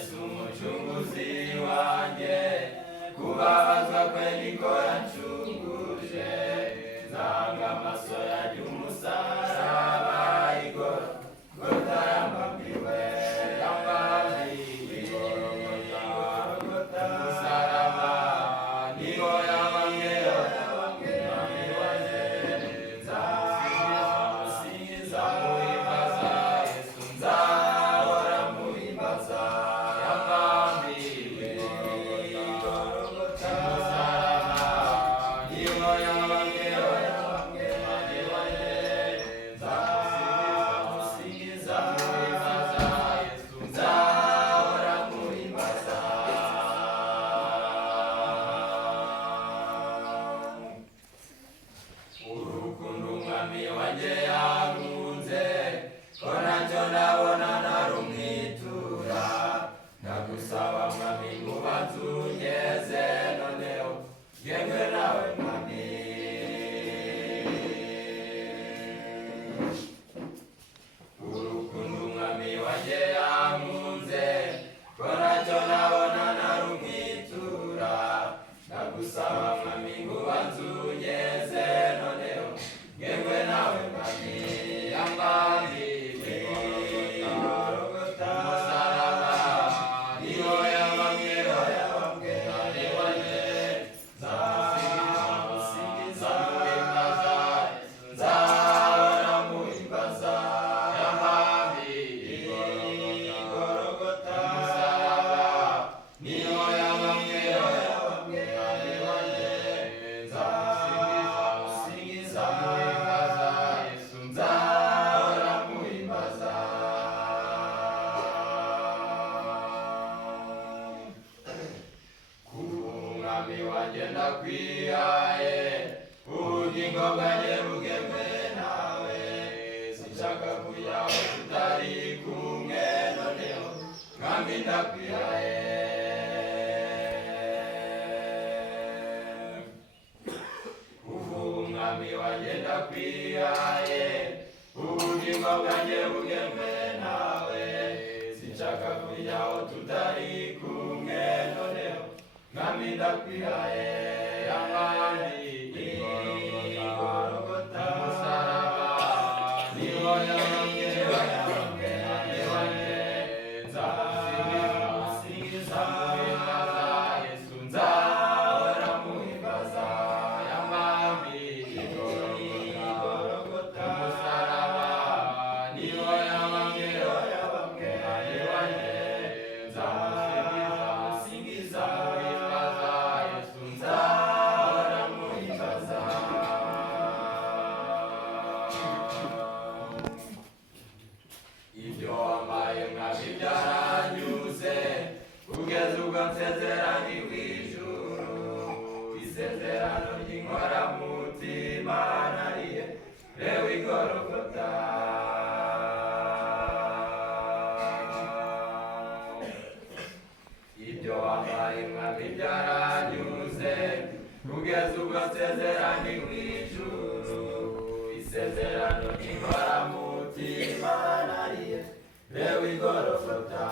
Yesu umucunguzi wanjye, kubabazwa kwe niko yanshunguje, nzanga amaso yanjye umusaraba igorogota yambambiwe, igorogota umusaraba niho yabambwe, umwami wanjye nzamusingiza muhimbaza, Yesu nzahora muhimbaza, yambambiwe igorogota umusaraba niho yabambwe, umwami wanjye nzamusingiza muhimbaza, Yesu nzahora muhimbaza. Urukundo umwami wanjye yankunze, ko ntacyo ndabona narumwitura, ndagusaba mwami ngo ubanze unyeze, noneho yemwe nawe mwami. Urukundo umwami wanjye yankunze, ko ntacyo ndabona narumwitura, ndagusaba mwami ngo ubanze unyeze, noneho yemwe nawe mwami. Yambambiwe igorogota umusaraba niho yabambwe, umwami wanjye nzamusingiza muhimbaza, nzahora muhimbaza. Yambambiwe igorogota umusaraba niho yabambwe, umwami wanjye nzamusingiza muhimbaza, Yesu nzahora muhimbaza. Umwami wanjye ndakwihaye, ubugingo bwanjye bugemwe nawe, sinshaka kujya aho tutari kumwe, noneho mwami ndakwihaye. Umwami wanjye ndakwihaye, ubugingo bwanjye bugemwe nawe, sinshaka kujya aho tutari kumwe, noneho mwami ndakwihaye. Yambambiwe igorogota umusaraba niho yabambwe, umwami wanjye nzamusingiza muhimbaza, Yesu nzahora muhimbaza. Yambambiwe igorogota umusaraba niho yabambwe, umwami wanjye nzamusingiza muhimbaza, Yesu nzahora muhimbaza. Ibyo wambaye mwami byaranyuze, kugeza ubwo nsezeraniwe ijuru, isezerano ry'inkoramutima nariye rewe igorogota. Ibyo wambaye mwami byaranyuze, kugeza ubwo nsezeraniwe ijuru, isezerano ry'inkoramutima nariye rewe igorogota.